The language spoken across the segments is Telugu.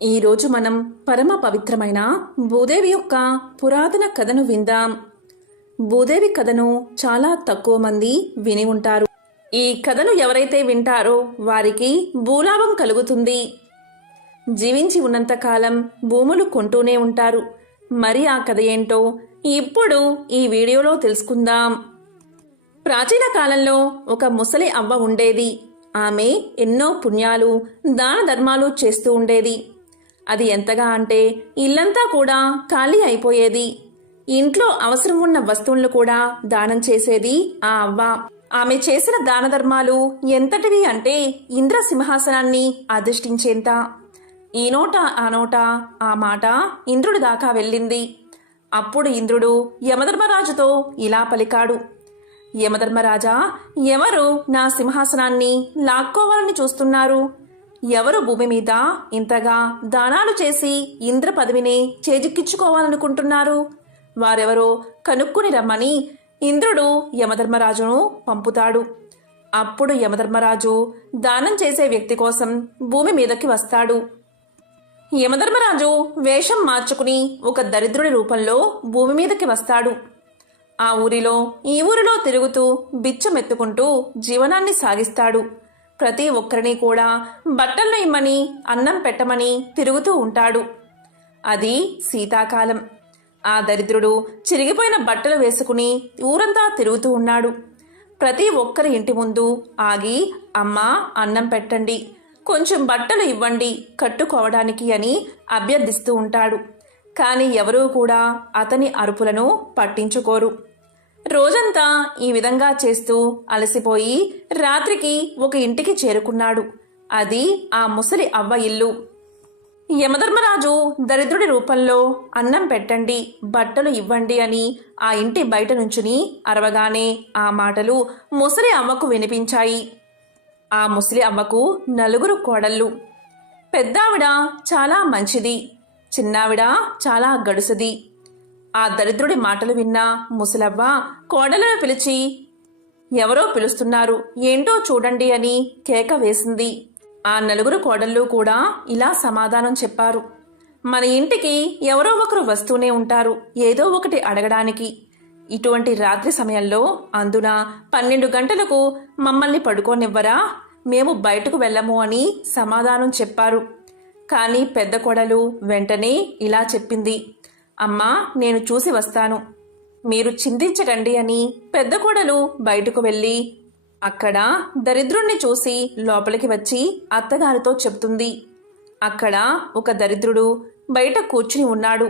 ఈరోజు మనం పరమ పవిత్రమైన భూదేవి యొక్క పురాతన కథను విందాం. భూదేవి కథను చాలా తక్కువ మంది విని ఉంటారు. ఈ కథను ఎవరైతే వింటారో వారికి భూలాభం కలుగుతుంది. జీవించి ఉన్నంతకాలం భూములు కొంటూనే ఉంటారు. మరి ఆ కథ ఏంటో ఇప్పుడు ఈ వీడియోలో తెలుసుకుందాం. ప్రాచీన కాలంలో ఒక ముసలి అవ్వ ఉండేది. ఆమె ఎన్నో పుణ్యాలు దాన ధర్మాలు చేస్తూ ఉండేది. అది ఎంతగా అంటే ఇల్లంతా కూడా ఖాళీ అయిపోయేది. ఇంట్లో అవసరం ఉన్న వస్తువులను కూడా దానం చేసేది ఆ అవ్వ. ఆమె చేసిన దాన ధర్మాలు ఎంతటివి అంటే ఇంద్ర సింహాసనాన్ని అధిష్ఠించేంత. ఈ నోట ఆ నోట ఆ మాట ఇంద్రుడి దాకా వెళ్ళింది. అప్పుడు ఇంద్రుడు యమధర్మరాజుతో ఇలా పలికాడు: యమధర్మరాజా, ఎవరు నా సింహాసనాన్ని లాక్కోవాలని చూస్తున్నారు? ఎవరు భూమి మీద ఇంతగా దానాలు చేసి ఇంద్ర పదవిని చేజిక్కించుకోవాలనుకుంటున్నారు? వారెవరో కనుక్కుని రమ్మని ఇంద్రుడు యమధర్మరాజును పంపుతాడు. అప్పుడు యమధర్మరాజు దానం చేసే వ్యక్తి కోసం భూమి మీదకి వస్తాడు. యమధర్మరాజు వేషం మార్చుకుని ఒక దరిద్రుడి రూపంలో భూమి మీదకి వస్తాడు. ఆ ఊరిలో ఈ ఊరిలో తిరుగుతూ బిచ్చమెత్తుకుంటూ జీవనాన్ని సాగిస్తాడు. ప్రతి ఒక్కరిని కూడా బట్టలను ఇమ్మని అన్నం పెట్టమని తిరుగుతూ ఉంటాడు. అది శీతాకాలం. ఆ దరిద్రుడు చిరిగిపోయిన బట్టలు వేసుకుని ఊరంతా తిరుగుతూ ఉన్నాడు. ప్రతి ఒక్కరి ఇంటి ముందు ఆగి, అమ్మా, అన్నం పెట్టండి, కొంచెం బట్టలు ఇవ్వండి కట్టుకోవడానికి అని అభ్యర్థిస్తూ ఉంటాడు. కానీ ఎవరూ కూడా అతని అరుపులను పట్టించుకోరు. రోజంతా ఈ విధంగా చేస్తూ అలసిపోయి రాత్రికి ఒక ఇంటికి చేరుకున్నాడు. అది ఆ ముసలి అవ్వ ఇల్లు. యమధర్మరాజు దరిద్రుడి రూపంలో అన్నం పెట్టండి, బట్టలు ఇవ్వండి అని ఆ ఇంటి బయట నుంచుని అరవగానే ఆ మాటలు ముసలి అవ్వకు వినిపించాయి. ఆ ముసలి అవ్వకు 4 కోడళ్ళు. పెద్దావిడ చాలా మంచిది, చిన్నావిడ చాలా గడుసుది. ఆ దరిద్రుడి మాటలు విన్న ముసలవ్వ కోడలను పిలిచి, ఎవరో పిలుస్తున్నారు, ఏంటో చూడండి అని కేక వేసింది. ఆ 4 కోడళ్ళు కూడా ఇలా సమాధానం చెప్పారు: మన ఇంటికి ఎవరో ఒకరు వస్తూనే ఉంటారు, ఏదో ఒకటి అడగడానికి. ఇటువంటి రాత్రి సమయంలో, అందున 12 గంటలకు మమ్మల్ని పడుకోనివ్వరా? మేము బయటకు వెళ్ళము అని సమాధానం చెప్పారు. కానీ పెద్ద కోడలు వెంటనే ఇలా చెప్పింది: అమ్మా, నేను చూసి వస్తాను, మీరు చింతించకండి అని పెద్ద కోడలు బయటకు వెళ్ళి అక్కడ దరిద్రుణ్ణి చూసి లోపలికి వచ్చి అత్తగారితో చెప్తుంది. అక్కడ ఒక దరిద్రుడు బయట కూర్చుని ఉన్నాడు.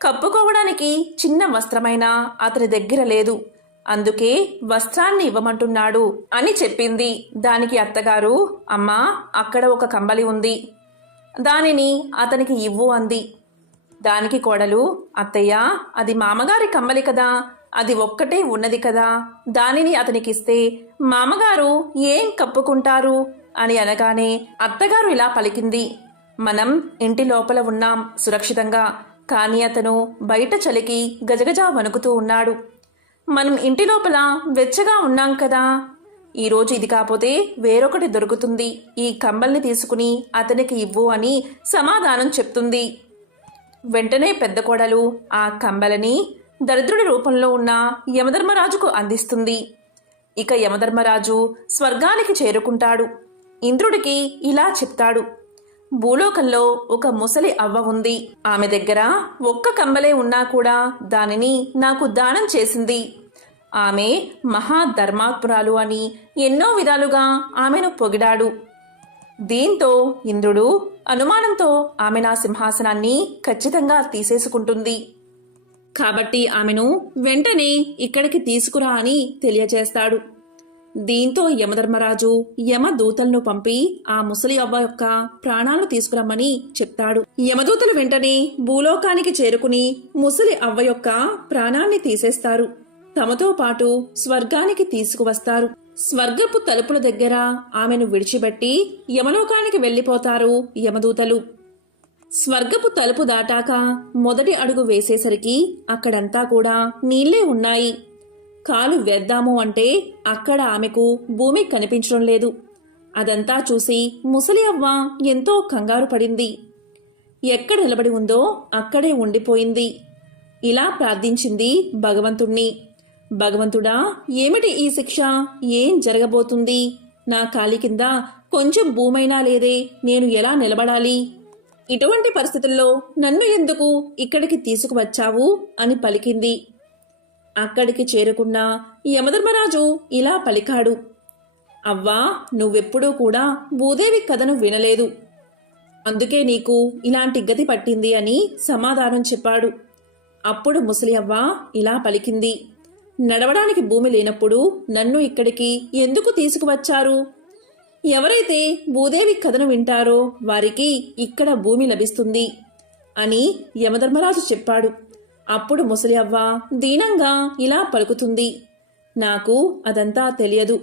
కప్పుకోవడానికి చిన్న వస్త్రమైనా అతని దగ్గర లేదు, అందుకే వస్త్రాన్ని ఇవ్వమంటున్నాడు అని చెప్పింది. దానికి అత్తగారు, అమ్మా, అక్కడ ఒక కంబలి ఉంది, దానిని అతనికి ఇవ్వు అంది. దానికి కోడలు, అత్తయ్య, అది మామగారి కంబలి కదా, అది ఒక్కటే ఉన్నది కదా, దానిని అతనికిస్తే మామగారు ఏం కప్పుకుంటారు అని అనగానే అత్తగారు ఇలా పలికింది: మనం ఇంటి లోపల ఉన్నాం సురక్షితంగా, కానీ అతను బయట చలికి గజగజా వణుకుతూ ఉన్నాడు. మనం ఇంటి లోపల వెచ్చగా ఉన్నాం కదా, ఈరోజు ఇది కాకపోతే వేరొకటి దొరుకుతుంది, ఈ కంబల్ని తీసుకుని అతనికి ఇవ్వు అని సమాధానం చెప్తుంది. వెంటనే పెద్ద కోడలు ఆ కంబలని దరిద్రుడి రూపంలో ఉన్న యమధర్మరాజుకు అందిస్తుంది. ఇక యమధర్మరాజు స్వర్గానికి చేరుకుంటాడు. ఇంద్రుడికి ఇలా చెప్తాడు: భూలోకంలో ఒక ముసలి అవ్వ ఉంది. ఆమె దగ్గర ఒక్క కంబలే ఉన్నా కూడా దానిని నాకు దానం చేసింది. ఆమె మహాధర్మాత్మురాలు అని ఎన్నో విధాలుగా ఆమెను పొగిడాడు. దీంతో ఇంద్రుడు అనుమానంతో ఆమె నా సింహాసనాన్ని ఖచ్చితంగా తీసేసుకుంటుంది, కాబట్టి ఆమెను వెంటనే ఇక్కడికి తీసుకురా అని తెలియజేస్తాడు. దీంతో యమధర్మరాజు యమదూతలను పంపి ఆ ముసలి అవ్వ యొక్క ప్రాణాలు తీసుకురమ్మని చెప్తాడు. యమదూతలు వెంటనే భూలోకానికి చేరుకుని ముసలి అవ్వ యొక్క ప్రాణాన్ని తీసేస్తారు. తమతో పాటు స్వర్గానికి తీసుకువస్తారు. స్వర్గపు తలుపుల దగ్గర ఆమెను విడిచిపెట్టి యమలోకానికి వెళ్లిపోతారు యమదూతలు. స్వర్గపు తలుపు దాటాక మొదటి అడుగు వేసేసరికి అక్కడంతా కూడా నీళ్లే ఉన్నాయి. కాలు వేద్దాము అంటే అక్కడ ఆమెకు భూమి కనిపించడం లేదు. అదంతా చూసి ముసలి అవ్వ ఎంతో కంగారు పడింది. ఎక్కడ నిలబడి ఉందో అక్కడే ఉండిపోయింది. ఇలా ప్రార్థించింది భగవంతుణ్ణి. భగవంతుడా, ఏమిటి ఈ శిక్ష? ఏం జరగబోతుంది? నా కాలి కింద కొంచెం భూమైనా లేదే, నేను ఎలా నిలబడాలి? ఇటువంటి పరిస్థితుల్లో నన్ను ఎందుకు ఇక్కడికి తీసుకువచ్చావు అని పలికింది. అక్కడికి చేరుకున్న యమధర్మరాజు ఇలా పలికాడు. అవ్వా, నువ్వెప్పుడూ కూడా భూదేవి కథను వినలేదు, అందుకే నీకు ఇలాంటి గతి పట్టింది అని సమాధానం చెప్పాడు. అప్పుడు ముసలి అవ్వ ఇలా పలికింది. నడవడానికి భూమి లేనప్పుడు నన్ను ఇక్కడికి ఎందుకు తీసుకువచ్చారు? ఎవరైతే భూదేవి కథను వింటారో వారికి ఇక్కడ భూమి లభిస్తుంది అని యమధర్మరాజు చెప్పాడు. అప్పుడు ముసలి అవ్వ దీనంగా ఇలా పలుకుతుంది. నాకు అదంతా తెలియదు,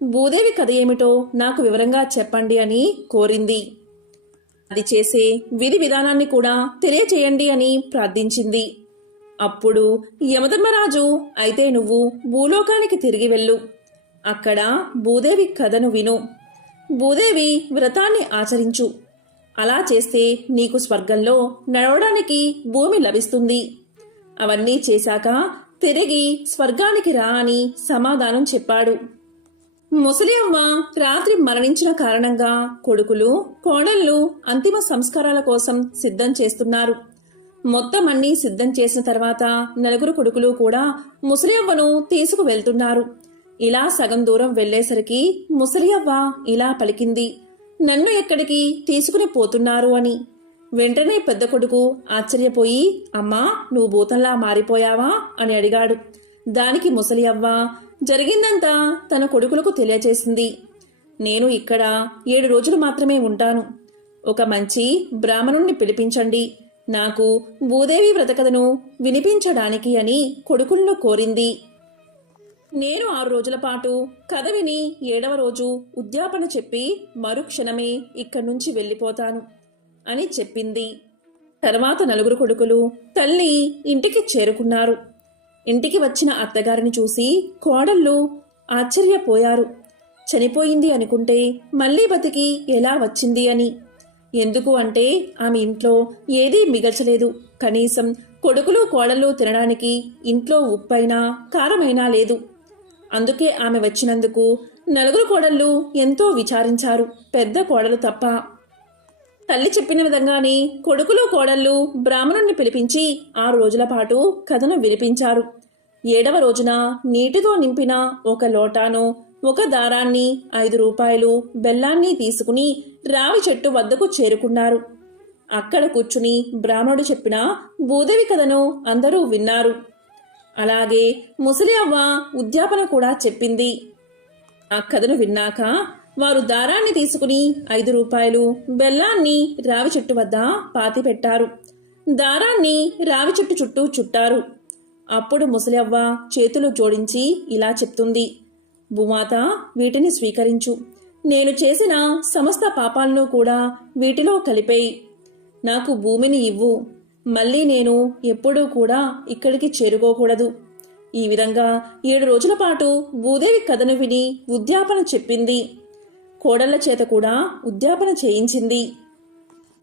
భూదేవి కథ ఏమిటో నాకు వివరంగా చెప్పండి అని కోరింది. అది చేసే విధి విధానాన్ని కూడా తెలియచేయండి అని ప్రార్థించింది. అప్పుడు యమధర్మరాజు, అయితే నువ్వు భూలోకానికి తిరిగి వెళ్ళు, అక్కడ భూదేవి కథను విను, భూదేవి వ్రతాన్ని ఆచరించు, అలా చేస్తే నీకు స్వర్గంలో నడవడానికి భూమి లభిస్తుంది, అవన్నీ చేశాక తిరిగి స్వర్గానికి రా అని సమాధానం చెప్పాడు. ముసలి అవ్వ రాత్రి మరణించిన కారణంగా కొడుకులు కోడళ్ళు అంతిమ సంస్కారాల కోసం సిద్ధం చేస్తున్నారు. మొత్తం అన్నీ సిద్ధం చేసిన తర్వాత నలుగురు కొడుకులు కూడా ముసలి అవ్వను తీసుకు వెళ్తున్నారు. ఇలా సగం దూరం వెళ్లేసరికి ముసలి అవ్వ ఇలా పలికింది, నన్ను ఎక్కడికి తీసుకుని పోతున్నారు అని. వెంటనే పెద్ద కొడుకు ఆశ్చర్యపోయి, అమ్మా, నువ్వు భూతంలా మారిపోయావా అని అడిగాడు. దానికి ముసలి అవ్వ జరిగిందంతా తన కొడుకులకు తెలియచేసింది. నేను ఇక్కడ 7 రోజులు మాత్రమే ఉంటాను, ఒక మంచి బ్రాహ్మణుణ్ణి పిలిపించండి, నాకు భూదేవి వ్రతకథను వినిపించడానికి అని కొడుకులను కోరింది. నేను 6 రోజుల పాటు కథ విని 7వ రోజు ఉద్యాపన చెప్పి మరుక్షణమే ఇక్కడి నుంచి వెళ్ళిపోతాను అని చెప్పింది. తర్వాత నలుగురు కొడుకులు తల్లి ఇంటికి చేరుకున్నారు. ఇంటికి వచ్చిన అత్తగారిని చూసి కోడళ్ళు ఆశ్చర్యపోయారు. చనిపోయింది అనుకుంటే మళ్లీ బతికి ఎలా వచ్చింది అని. ఎందుకు అంటే ఆమె ఇంట్లో ఏదీ మిగల్చలేదు, కనీసం కొడుకులు కోడళ్ళు తినడానికి ఇంట్లో ఉప్పైనా కారమైనా లేదు. అందుకే ఆమె వచ్చినందుకు నలుగురు కోడళ్ళు ఎంతో విచారించారు, పెద్ద కోడలు తప్ప. తల్లి చెప్పిన విధంగానే కొడుకులు కోడళ్ళు బ్రాహ్మణుణ్ణి పిలిపించి 6 రోజుల పాటు కథను వినిపించారు. 7వ రోజున నీటితో నింపిన ఒక లోటాను, ఒక దారాన్ని, 5 రూపాయలు బెల్లాన్ని తీసుకుని రావి చెట్టు వద్దకు చేరుకున్నారు. అక్కడ కూర్చుని బ్రాహ్మణుడు చెప్పిన భూదేవి కథను అందరూ విన్నారు. అలాగే ముసలి అవ్వ ఉద్యాపన కూడా చెప్పింది. ఆ కథను విన్నాక వారు దారాన్ని తీసుకుని 5 రూపాయలు బెల్లాన్ని రావి చెట్టు వద్ద పాతి పెట్టారు. దారాన్ని రావి చెట్టు చుట్టూ చుట్టారు. అప్పుడు ముసలి అవ్వ చేతులు జోడించి ఇలా చెప్తుంది, భూమాత, వీటిని స్వీకరించు, నేను చేసిన సమస్త పాపాలను కూడా వీటిలో కలిపేయి, నాకు భూమిని ఇవ్వు, మళ్ళీ నేను ఎప్పుడూ కూడా ఇక్కడికి చేరుకోకూడదు. ఈ విధంగా 7 రోజుల పాటు భూదేవి కథను విని ఉద్యాపన చెప్పింది. కోడళ్ల చేత కూడా ఉద్యాపన చేయించింది.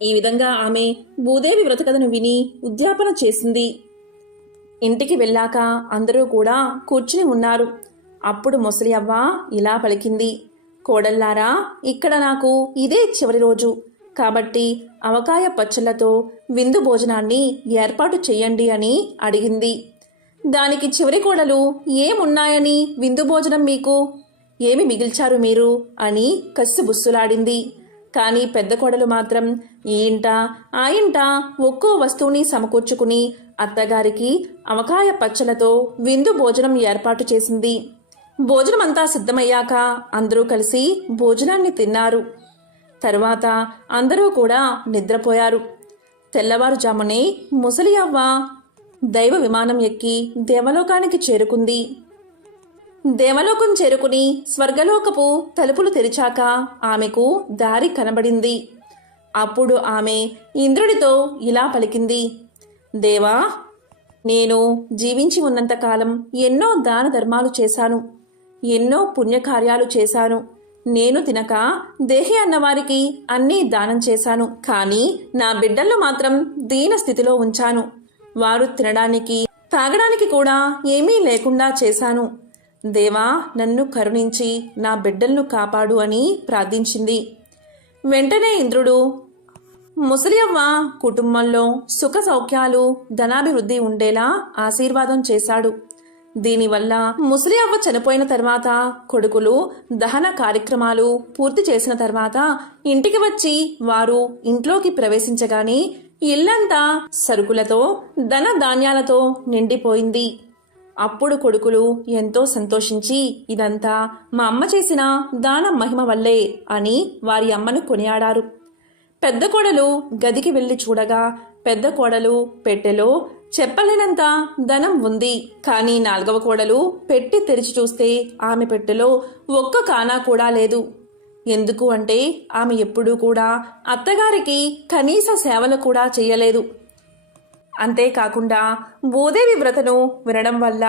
ఈ విధంగా ఆమె భూదేవి వ్రత కథను విని ఉద్యాపన చేసింది. ఇంటికి వెళ్ళాక అందరూ కూడా కూర్చుని ఉన్నారు. అప్పుడు ముసలి అవ్వ ఇలా పలికింది, కోడల్లారా, ఇక్కడ నాకు ఇదే చివరి రోజు కాబట్టి అవకాయ పచ్చళ్లతో విందు భోజనాన్ని ఏర్పాటు చెయ్యండి అని అడిగింది. దానికి చివరి కోడలు, ఏమున్నాయని విందు భోజనం మీకు, ఏమి మిగిల్చారు మీరు అని కస్సుబుస్సులాడింది. కానీ పెద్ద కోడలు మాత్రం ఈ ఇంట ఆ ఇంట ఒక్కో వస్తువుని సమకూర్చుకుని అత్తగారికి అవకాయ పచ్చలతో విందు భోజనం ఏర్పాటు చేసింది. భోజనమంతా సిద్ధమయ్యాక అందరూ కలిసి భోజనాన్ని తిన్నారు. తరువాత అందరూ కూడా నిద్రపోయారు. తెల్లవారుజామునే ముసలి అవ్వ దైవ విమానం ఎక్కి దేవలోకానికి చేరుకుంది. దేవలోకం చేరుకుని స్వర్గలోకపు తలుపులు తెరిచాక ఆమెకు దారి కనబడింది. అప్పుడు ఆమె ఇంద్రుడితో ఇలా పలికింది, దేవా, నేను జీవించి ఉన్నంతకాలం ఎన్నో దాన ధర్మాలు చేశాను, ఎన్నో పుణ్యకార్యాలు చేశాను. నేను తినక దేహి అన్నవారికి అన్నీ దానం చేశాను. కానీ నా బిడ్డలను మాత్రం దీన స్థితిలో ఉంచాను. వారు తినడానికి తాగడానికి కూడా ఏమీ లేకుండా చేశాను. దేవా, నన్ను కరుణించి నా బిడ్డలను కాపాడు అని ప్రార్థించింది. వెంటనే ఇంద్రుడు ముసలియవ్వ కుటుంబంలో సుఖ సౌఖ్యాలు ధనాభివృద్ధి ఉండేలా ఆశీర్వాదం చేశాడు. దీనివల్ల ముసలి అవ్వ చనిపోయిన తర్వాత కొడుకులు దహన కార్యక్రమాలు పూర్తి చేసిన తర్వాత ఇంటికి వచ్చి వారు ఇంట్లోకి ప్రవేశించగానే ఇల్లంతా సరుకులతో ధన ధాన్యాలతో నిండిపోయింది. అప్పుడు కొడుకులు ఎంతో సంతోషించి ఇదంతా మా అమ్మ చేసిన దాన మహిమ వల్లే అని వారి అమ్మను కొనియాడారు. పెద్ద కోడలు గదికి వెళ్లి చూడగా పెద్ద కోడలు పెట్టెలో చెప్పలేనంత ధనం ఉంది. కానీ 4వ కోడలు పెట్టి తెరిచి చూస్తే ఆమె పెట్టెలో ఒక్క కానా కూడా లేదు. ఎందుకు అంటే ఆమె ఎప్పుడూ కూడా అత్తగారికి కనీస సేవలు కూడా చేయలేదు. అంతేకాకుండా భూదేవి వ్రతను వినడం వల్ల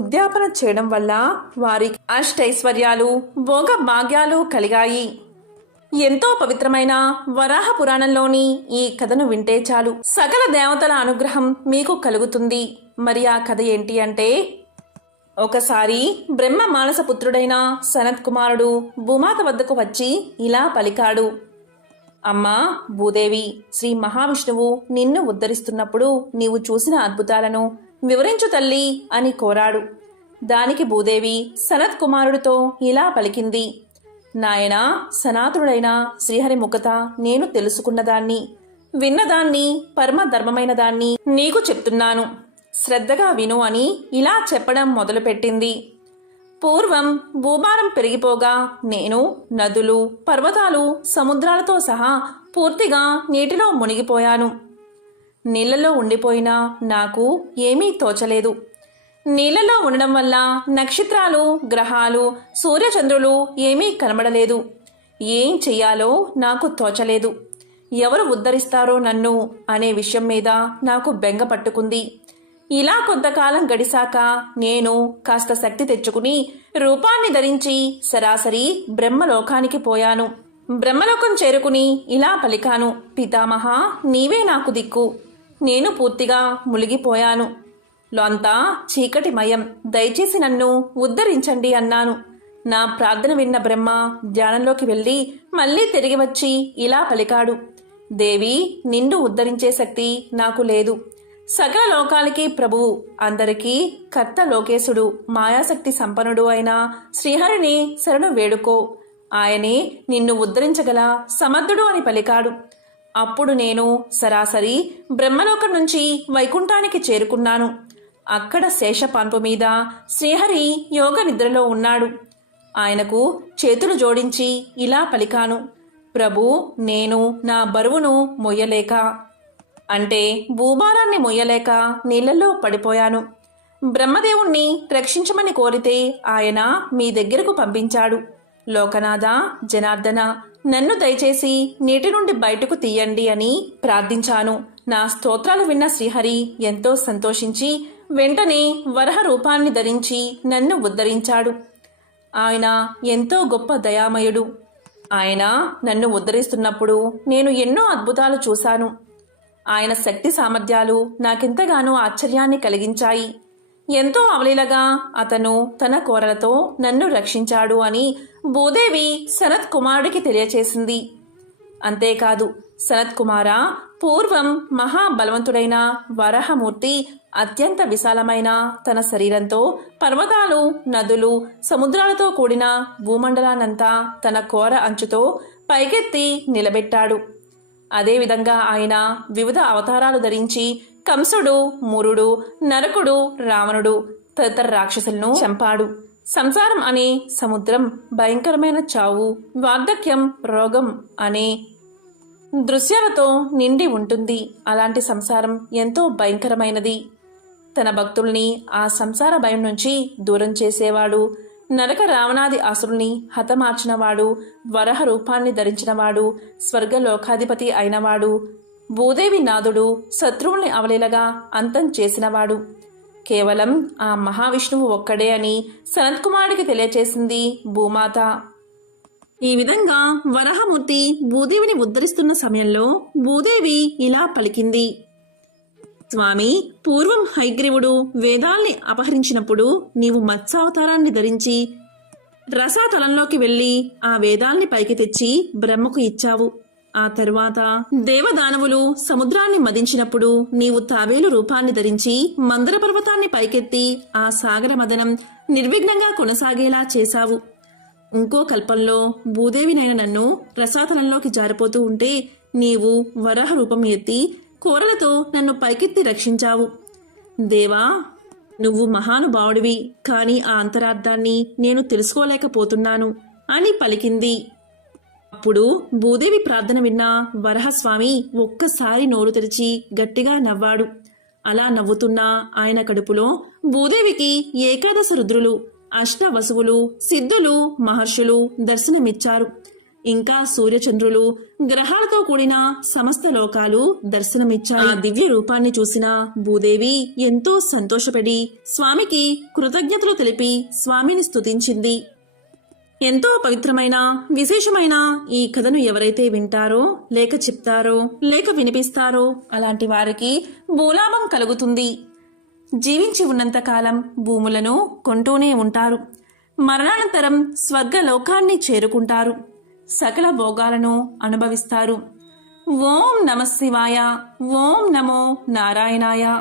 ఉద్యాపన చేయడం వల్ల వారికి అష్టైశ్వర్యాలు భోగ భాగ్యాలు కలిగాయి. ఎంతో పవిత్రమైన వరాహ పురాణంలోని ఈ కథను వింటే చాలు సకల దేవతల అనుగ్రహం మీకు కలుగుతుంది. మరి ఆ కథ ఏంటి అంటే, ఒకసారి బ్రహ్మ మానస పుత్రుడైన సనత్ కుమారుడు భూమాత వద్దకు వచ్చి ఇలా పలికాడు. అమ్మా భూదేవి, శ్రీ మహావిష్ణువు నిన్ను ఉద్ధరిస్తున్నప్పుడు నీవు చూసిన అద్భుతాలను వివరించు తల్లి అని కోరాడు. దానికి భూదేవి సనత్ కుమారుడితో ఇలా పలికింది. నాయనా, సనాతనుడైన శ్రీహరి ముఖత నేను తెలుసుకున్నదాన్ని, విన్నదాన్ని, పరమధర్మమైన దాన్ని నీకు చెప్తున్నాను, శ్రద్ధగా విను అని ఇలా చెప్పడం మొదలుపెట్టింది. పూర్వం భూభారం పెరిగిపోగా నేను నదులు, పర్వతాలు, సముద్రాలతో సహా పూర్తిగా నీటిలో మునిగిపోయాను. నీళ్లలో ఉండిపోయినా నాకు ఏమీ తోచలేదు. నీళ్లలో ఉండడం వల్ల నక్షత్రాలు, గ్రహాలు, సూర్యచంద్రులు ఏమీ కనబడలేదు. ఏం చెయ్యాలో నాకు తోచలేదు. ఎవరు ఉద్ధరిస్తారో నన్ను అనే విషయం మీద నాకు బెంగ పట్టుకుంది. ఇలా కొంతకాలం గడిశాక నేను కాస్త శక్తి తెచ్చుకుని రూపాన్ని ధరించి సరాసరి బ్రహ్మలోకానికి పోయాను. బ్రహ్మలోకం చేరుకుని ఇలా పలికాను. పితామహ, నీవే నాకు దిక్కు. నేను పూర్తిగా మునిగిపోయాను. అంతా చీకటిమయం, దయచేసి నన్ను ఉద్ధరించండి అన్నాను. నా ప్రార్థన విన్న బ్రహ్మ ధ్యానంలోకి వెళ్ళి మళ్ళీ తిరిగి వచ్చి ఇలా పలికాడు. దేవి, నిన్ను ఉద్ధరించే శక్తి నాకు లేదు. సకల లోకాలకి ప్రభువు, అందరికీ కర్త లోకేశుడు, మాయాశక్తి సంపన్నుడు అయిన శ్రీహరిని శరణు వేడుకో. ఆయనే నిన్ను ఉద్ధరించగల సమర్థుడు అని పలికాడు. అప్పుడు నేను సరాసరి బ్రహ్మలోకం నుంచి వైకుంఠానికి చేరుకున్నాను. అక్కడ శేషపాన్పు మీద శ్రీహరి యోగ నిద్రలో ఉన్నాడు. ఆయనకు చేతులు జోడించి ఇలా పలికాను. ప్రభు, నేను నా బరువును మొయ్యలేక, అంటే భూభారాన్ని మొయ్యలేక నీళ్లలో పడిపోయాను. బ్రహ్మదేవుణ్ణి రక్షించమని కోరితే ఆయన మీ దగ్గరకు పంపించాడు. లోకనాథ, జనార్దన, నన్ను దయచేసి నీటి నుండి బయటకు తీయండి అని ప్రార్థించాను. నా స్తోత్రాలు విన్న శ్రీహరి ఎంతో సంతోషించి వెంటనే వరహ రూపాన్ని ధరించి నన్ను ఉద్ధరించాడు. ఆయన ఎంతో గొప్ప దయామయుడు. ఆయన నన్ను ఉద్ధరిస్తున్నప్పుడు నేను ఎన్నో అద్భుతాలు చూశాను. ఆయన శక్తి సామర్థ్యాలు నాకెంతగానో ఆశ్చర్యాన్ని కలిగించాయి. ఎంతో అవలీలగా అతను తన కోరలతో నన్ను రక్షించాడు అని భూదేవి సనత్ కుమారుడికి తెలియచేసింది. అంతేకాదు, సనత్ కుమార, పూర్వం మహాబలవంతుడైన వరాహమూర్తి అత్యంత విశాలమైన తన శరీరంతో పర్వతాలు, నదులు, సముద్రాలతో కూడిన భూమండలాన్నంతా తన కోర అంచుతో పైకెత్తి నిలబెట్టాడు. అదేవిధంగా ఆయన వివిధ అవతారాలు ధరించి కంసుడు, మురుడు, నరకుడు, రావణుడు తదితర రాక్షసులను చంపాడు. సంసారం అనే సముద్రం భయంకరమైన చావు, వార్ధక్యం, రోగం అనే దృశ్యాలతో నిండి ఉంటుంది. అలాంటి సంసారం ఎంతో భయంకరమైనది. తన భక్తుల్ని ఆ సంసార భయం నుంచి దూరం చేసేవాడు, నరక రావణాది అసురుల్ని హతమార్చినవాడు, వరహ రూపాన్ని ధరించినవాడు, స్వర్గలోకాధిపతి అయినవాడు, భూదేవి నాథుడు, శత్రువుల్ని అవలీలగా అంతం చేసినవాడు కేవలం ఆ మహావిష్ణువు ఒక్కడే అని సనత్ కుమారుడికి తెలియచేసింది భూమాత. ఈ విధంగా వరాహమూర్తి భూదేవిని ఉద్ధరిస్తున్న సమయంలో భూదేవి ఇలా పలికింది. స్వామి, పూర్వం హయగ్రీవుడు వేదాల్ని అపహరించినప్పుడు నీవు మత్స్యావతారాన్ని ధరించి రసాతలంలోకి వెళ్లి ఆ వేదాల్ని పైకి తెచ్చి బ్రహ్మకు ఇచ్చావు. ఆ తరువాత దేవదానవులు సముద్రాన్ని మదించినప్పుడు నీవు తాబేలు రూపాన్ని ధరించి మందర పర్వతాన్ని పైకెత్తి ఆ సాగర మదనం నిర్విఘ్నంగా కొనసాగేలా చేశావు. ఇంకో కల్పంలో భూదేవినైన నన్ను రసాతలంలోకి జారిపోతూ ఉంటే నీవు వరాహ రూపం ఎత్తి కూరలతో నన్ను పైకెత్తి రక్షించావు. దేవా, నువ్వు మహానుభావుడివి, కాని ఆ అంతరార్థాన్ని నేను తెలుసుకోలేకపోతున్నాను అని పలికింది. అప్పుడు భూదేవి ప్రార్థన విన్న వరహస్వామి ఒక్కసారి నోరు తెరిచి గట్టిగా నవ్వాడు. అలా నవ్వుతున్న ఆయన కడుపులో భూదేవికి ఏకాదశ రుద్రులు, అష్టవసువులు, సిద్ధులు, మహర్షులు దర్శనమిచ్చారు. ఇంకా సూర్యచంద్రులు, గ్రహాలతో కూడిన సమస్త లోకాలు దర్శనమిచ్చాయి. ఆ దివ్య రూపాన్ని చూసిన భూదేవి ఎంతో సంతోషపడి స్వామికి కృతజ్ఞతలు తెలిపి స్వామిని స్తుతించింది. ఎంతో పవిత్రమైన విశేషమైన ఈ కథను ఎవరైతే వింటారో, లేక చెప్తారో, లేక వినిపిస్తారో అలాంటి వారికి భూలాభం కలుగుతుంది. జీవించి ఉన్నంతకాలం భూములను కొంటూనే ఉంటారు. మరణానంతరం స్వర్గలోకాన్ని చేరుకుంటారు. సకల భోగాలను అనుభవిస్తారు. ఓం నమః శివాయ. ఓం నమో నారాయణాయ.